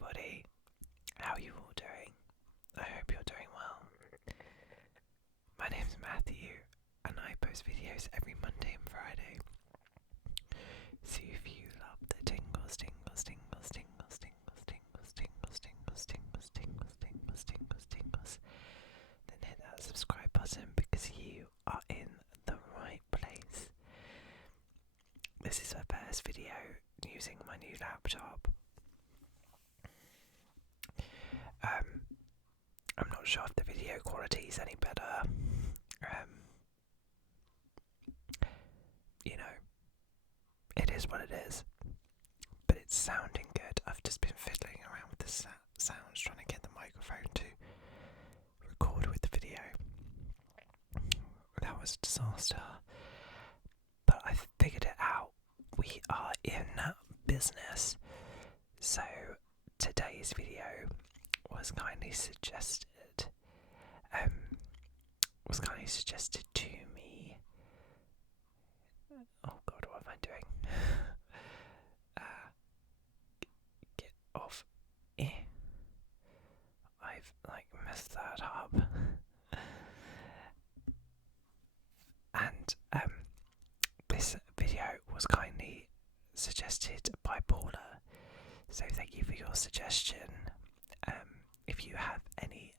everybody. How are you all doing? I hope you're doing well. My name's Matthew, and I post videos every Monday and Friday. So if you love the tingles, then hit that subscribe button because you are in the right place. This is my first video using my new laptop. I'm not sure if the video quality is any better. It is what it is, but it's sounding good. I've just been fiddling around with the sounds, trying to get the microphone to record with the video. That was a disaster, but I figured it out. We are in business. So today's video was kindly suggested to me. Oh god, what am I doing? Get off. I've messed that up. And this video was kindly suggested by Paula. So thank you for your suggestion. If you have any,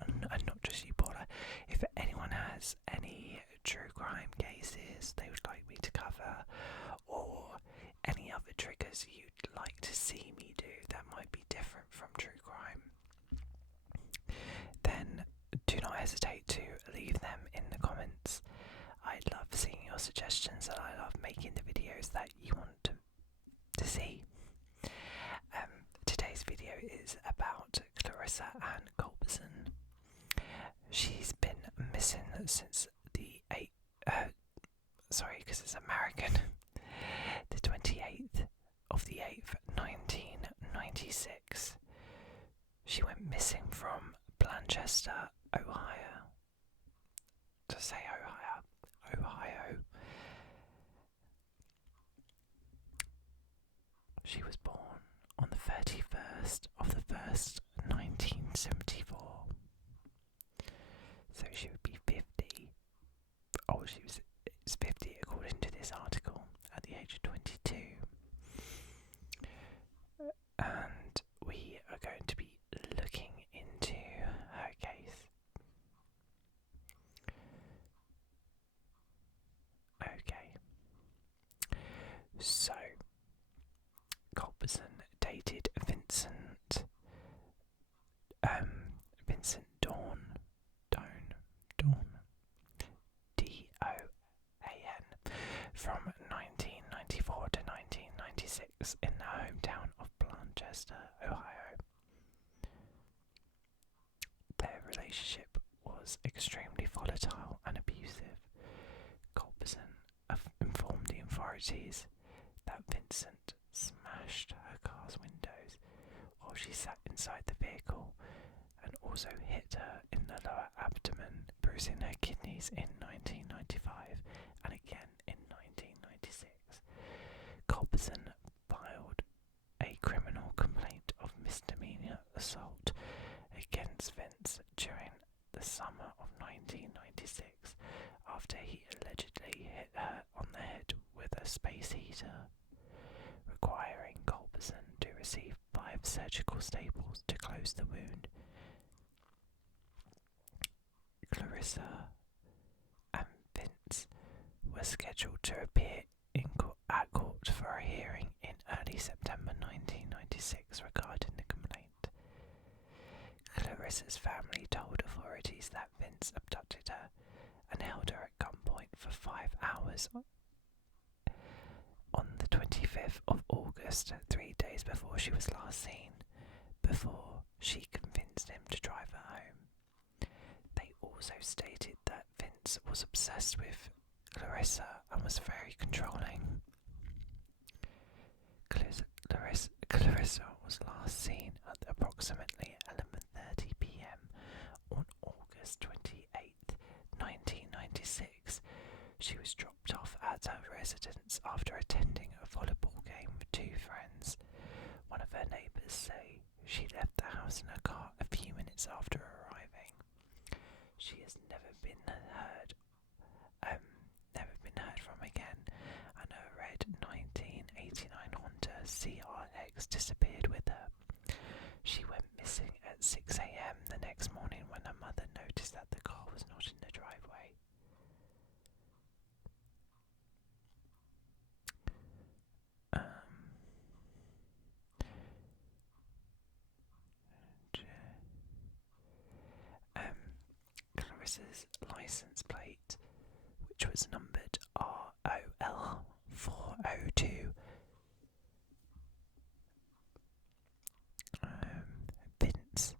and not just you, Paula, if anyone has any true crime cases they would like me to cover, or any other triggers you'd like to see me do that might be different from true crime, then do not hesitate to leave them in the comments. I love seeing your suggestions, and I love making the videos that you want to see. Today's video is about Clarissa Culberson. She's been missing since the 28th of the 8th, 1996. She went missing from Blanchester, Ohio. To say Ohio. She was born on the 31st of the 1st, 1974. So she would be 50. It's 50 according to this article, at the age of 22. And we are going to be looking into her case. Okay. So, Culberson dated Vincent Dawn, D-O-A-N, from 1994 to 1996 in the hometown of Blanchester, Ohio. Their relationship was extremely volatile and abusive. Culberson informed the authorities that Vincent smashed her car's windows while she sat inside the vehicle, and also hit her in the lower abdomen, bruising her kidneys in 1995 and again in 1996. Culberson filed a criminal complaint of misdemeanor assault against Vince during the summer of 1996 after he allegedly hit her on the head with a space heater, requiring Culberson to receive 5 surgical staples to close the wound. Clarissa and Vince were scheduled to appear at court for a hearing in early September 1996 regarding the complaint. Clarissa's family told authorities that Vince abducted her and held her at gunpoint for 5 hours on the 25th of August, 3 days before she was last seen, before she convinced him to drive her home. They also stated that Vince was obsessed with Clarissa and was very controlling. Clarissa was last seen at approximately 11:30 p.m. on August 28th, 1996. She was dropped off at her residence after attending a volleyball game with 2 friends. One of her neighbours Witnesses say she left the house in her car a few minutes after arriving. She has never been heard from again, and her red 1989 Honda CRX disappeared with her. She went missing at 6 a.m. the next morning when her mother noticed that the car was not in the driveway. Clarissa's license plate, which was numbered ROL 402, Vince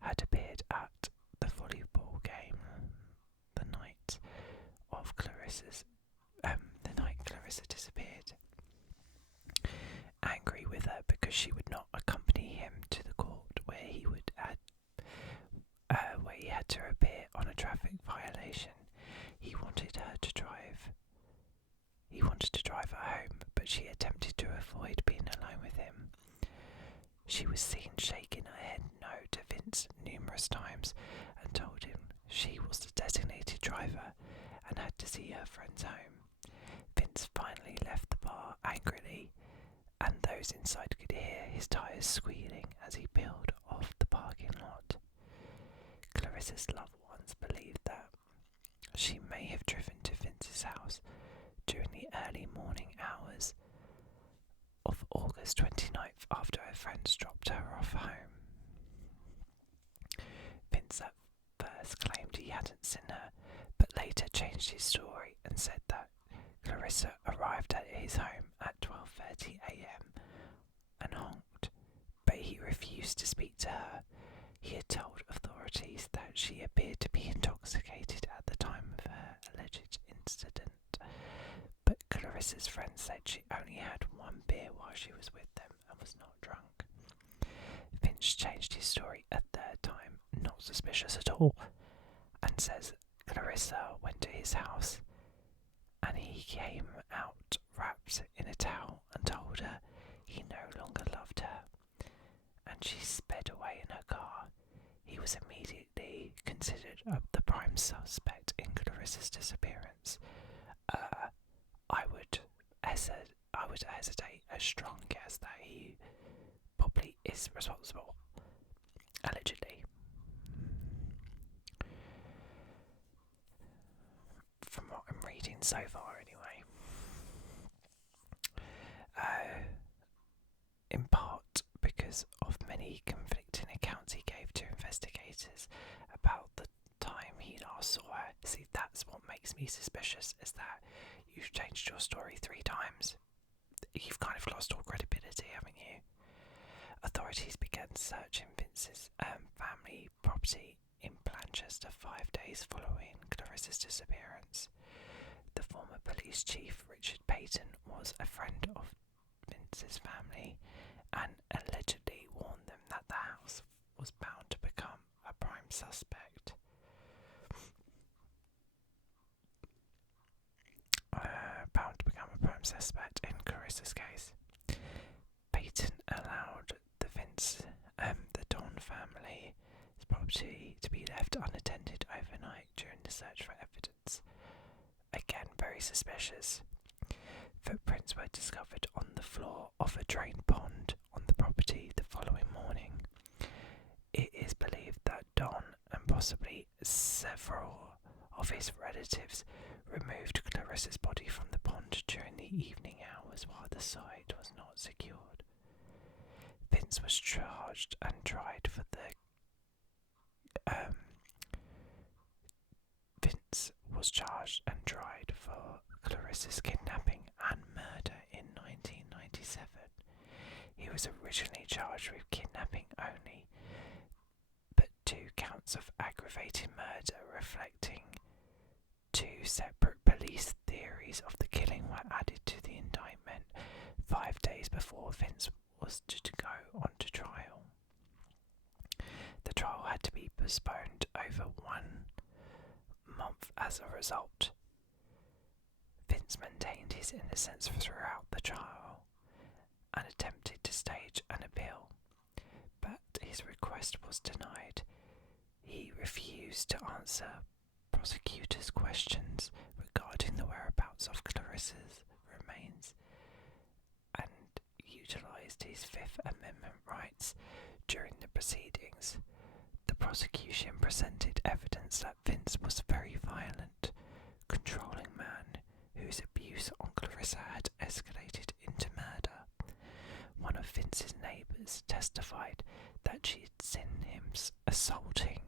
had appeared at the volleyball game the night Clarissa disappeared. Angry with her because she would not accompany him to the court where he had to appear on a traffic violation, he wanted to drive her home, but she attempted to avoid being alone with him. She was seen shaking her head no to Vince numerous times and told him she was the designated driver and had to see her friends home. Vince finally left the bar angrily, and those inside could hear his tyres squealing as he peeled off the parking lot. Clarissa's loved ones believe that she may have driven to Vince's house during the early morning hours of August 29th after her friends dropped her off home. Vince at first claimed he hadn't seen her, but later changed his story and said that Clarissa arrived at his home at 12:30 a.m. and honked, but he refused to speak to her. He had told authorities that she appeared to be intoxicated at the time of her alleged incident, but Clarissa's friends said she only had one beer while she was with them and was not drunk. Finch changed his story a third time, not suspicious at all, and says Clarissa went to his house and he came out wrapped in a towel and told her he no longer loved her, and she sped away in her car. He was immediately considered the prime suspect in Clarissa's disappearance. I would hesitate a strong guess that he probably is responsible, allegedly. From what I'm reading so far, anyway. In part because of many conflicting accounts he gave to investigators about the time he last saw her. See, that's what makes me suspicious, is that you've changed your story 3 times. You've kind of lost all credibility, haven't you? Authorities began searching Vince's family property in Blanchester 5 days following Clarissa's disappearance. The former police chief, Richard Payton, was a friend of Vince's family and allegedly warned them that the house was bound to become a prime suspect. In Clarissa's case. Payton allowed the Don family's property to be left unattended overnight during the search for evidence. Again, very suspicious. Footprints were discovered on the floor of a drained pond on the property the following morning. It is believed that Don and possibly several of his relatives removed Clarissa's body from the pond during the evening hours while the site was not secured. Vince was charged and tried for Clarissa's kidnapping and murder in 1997. He was originally charged with kidnapping only, but 2 counts of aggravated murder reflecting 2 separate police theories of the killing were added to the indictment 5 days before Vince was to go on to trial. The trial had to be postponed over 1 month as a result. Vince maintained his innocence throughout the trial and attempted to stage an appeal. arrest was denied. He refused to answer prosecutors' questions regarding the whereabouts of Clarissa's remains and utilised his Fifth Amendment rights during the proceedings. The prosecution presented evidence that Vince was a very violent, controlling man whose abuse on Clarissa had escalated into murder. One of Vince's neighbours testified that she had seen him assaulting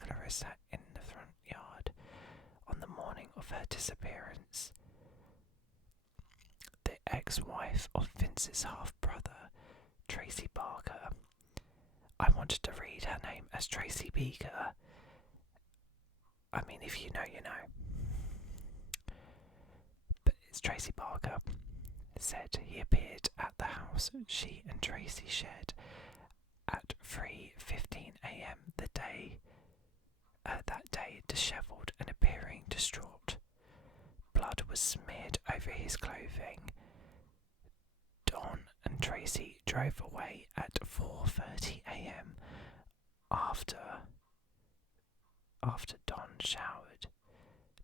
Clarissa in the front yard on the morning of her disappearance. The ex-wife of Vince's half-brother, Tracy Barker, I wanted to read her name as Tracy Beaker. I mean, if you know, you know. But it's Tracy Barker, said he appeared at the house she and Tracy shared at 3:15 a.m. that day, dishevelled and appearing distraught. Blood was smeared over his clothing. Don and Tracy drove away at 4:30 a.m. after Don showered.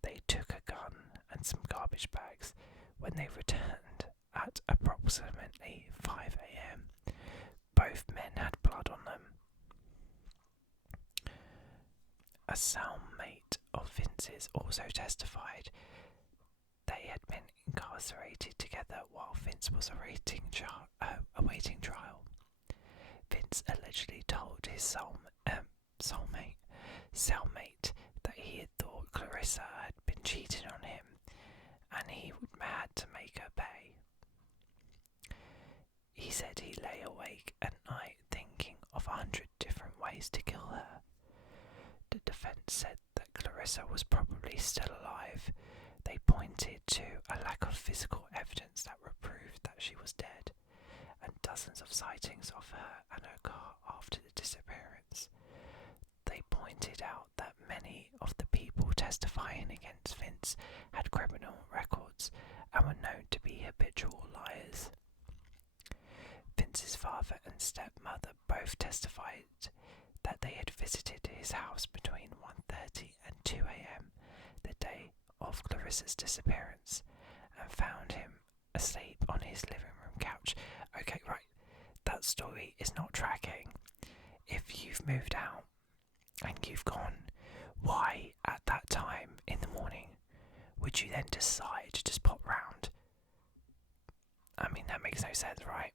They took a gun and some garbage bags. When they returned at approximately 5 a.m, both men had blood on them. A cellmate of Vince's also testified they had been incarcerated together while Vince was awaiting trial. Vince allegedly told his cellmate that he had thought Clarissa had been cheating on him and he had to make her pay. He said he lay awake at night thinking of 100 different ways to kill her. The defence said that Clarissa was probably still alive. They pointed to a lack of physical evidence that would prove that she was dead, and dozens of sightings of her and her car after the disappearance. They pointed out that many of the people testifying against Vince had criminal records and were known to be habitual liars. Vince's father and stepmother both testified that they had visited his house between 1:30 and 2 a.m. the day of Clarissa's disappearance and found him asleep on his living room couch. Okay, right, that story is not tracking. If you've moved out and you've gone, why at that time in the morning would you then decide to just pop round? I mean, that makes no sense, right?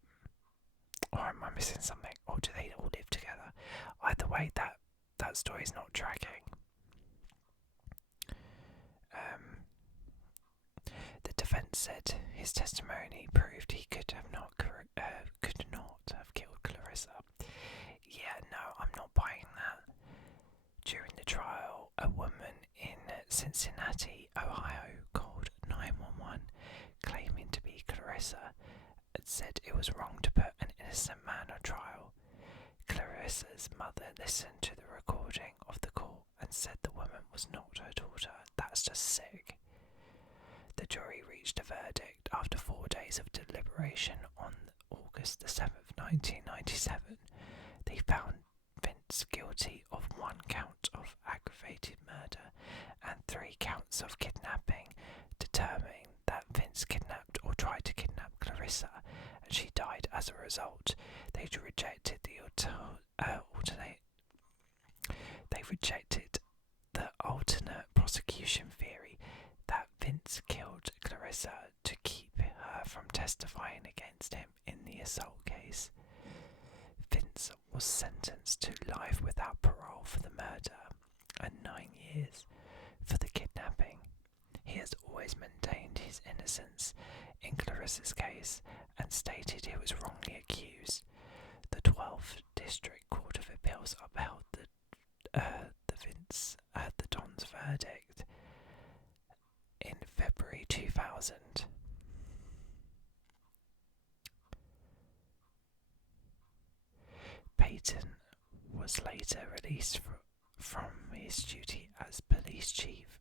Or am I missing something? Or do they all live together? Either way, that story's not tracking. The defence said his testimony proved he could not have killed Clarissa. Yeah, no, I'm not buying that. During the trial, a woman in Cincinnati, Ohio, called 911, claiming to be Clarissa, had said it was wrong to put an innocent man on trial. Clarissa's mother listened to the recording of the call and said the woman was not her daughter. That's just sick. The jury reached a verdict after 4 days of deliberation on August the 7th, 1997. They found Vince guilty of 1 count of aggravated murder and 3 counts of kidnapping, determining that Vince kidnapped or tried to kidnap Clarissa and she died as a result. They rejected the alternate prosecution theory that Vince killed Clarissa to keep her from testifying against him in the assault case. Vince was sentenced to life without parole for the murder and 9 years for the kidnapping. He has always maintained his innocence in Clarissa's case and stated he was wrongly accused. The 12th District Court of Appeals upheld the Don's verdict in February 2000. Payton was later released from his duty as police chief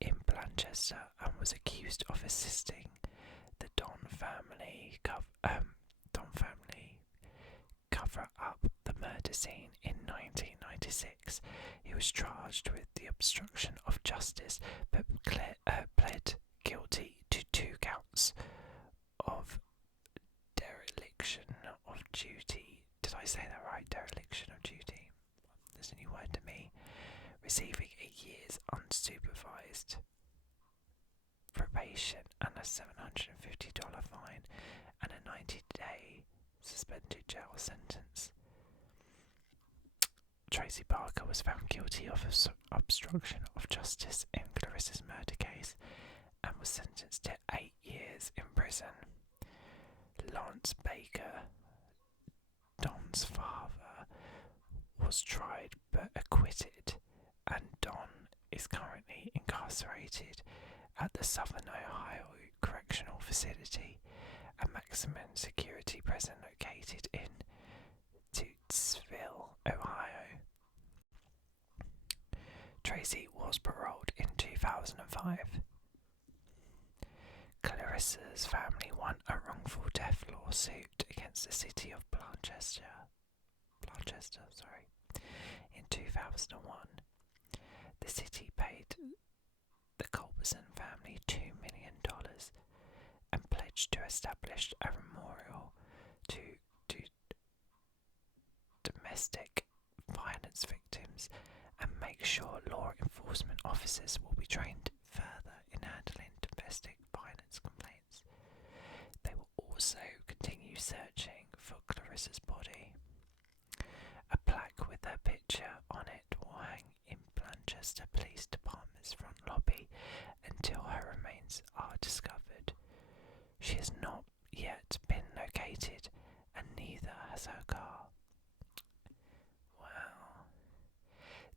in Blanchester and was accused of assisting the Don family cover up the murder murder scene in 1996. He was charged with the obstruction of justice, but pled guilty to 2 counts of dereliction of duty. Did I say that right? Dereliction of duty. There's a new word to me. Receiving a year's unsupervised probation and a $750 fine and a 90-day suspended jail sentence. Tracy Barker was found guilty of obstruction of justice in Clarissa's murder case and was sentenced to 8 years in prison. Lawrence Baker, Don's father, was tried but acquitted, and Don is currently incarcerated at the Southern Ohio Correctional Facility, a maximum security prison located in Tootsville, Ohio. Tracy was paroled in 2005. Clarissa's family won a wrongful death lawsuit against the city of Blanchester, in 2001. The city paid the Culberson family $2 million and pledged to establish a memorial to domestic violence victims and make sure law enforcement officers will be trained further in handling domestic violence complaints. They will also continue searching for Clarissa's body. A plaque with her picture on it will hang in Blanchester Police Department's front lobby until her remains are discovered. She has not yet been located, and neither has her car. Well,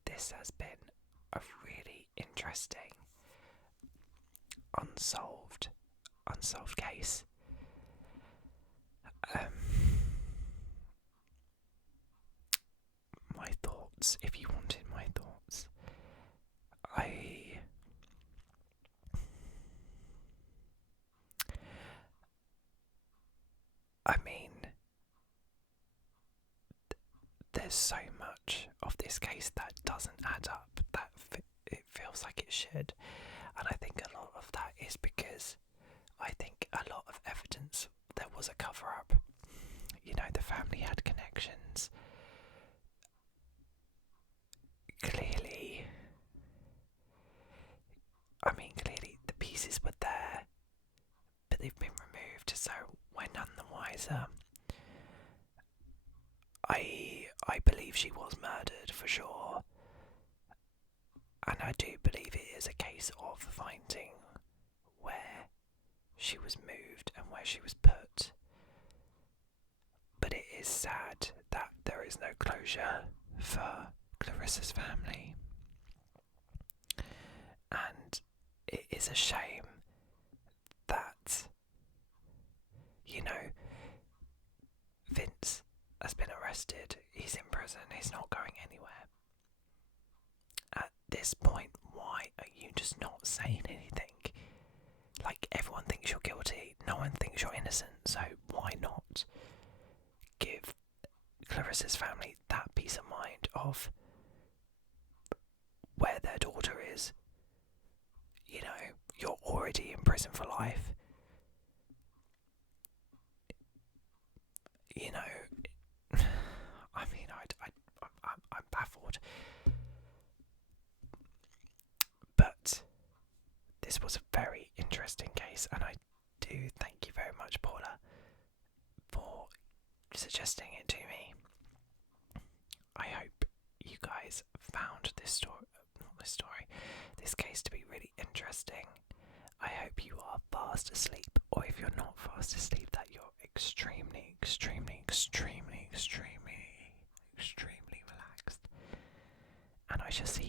this has been a really interesting unsolved case. My thoughts, if you wanted my thoughts, I mean, there's so much of this case that doesn't add up, that it feels like it should, and I think a lot of that is because I think a lot of evidence, there was a cover-up. You know, the family had connections. Clearly the pieces were there, but they've been removed, so we're none the wiser. I believe she was murdered for sure, and I do believe it is a case of finding where she was moved and where she was put. But it is sad that there is no closure for Clarissa's family, and it is a shame that, you know, Vince has been arrested, he's in prison, he's not going anywhere. At this point, why are you just not saying anything? Like, everyone thinks you're guilty, no one thinks you're innocent, so why not give Clarissa's family that peace of mind of where their daughter is? You know, you're already in prison for life. You know, I mean, I'm baffled. But this was a very interesting case, and I do thank you very much, Paula, for suggesting it to me. I hope you guys found this case to be really interesting. I hope you are fast asleep, or if you're not fast asleep, that you're extremely relaxed. And I shall see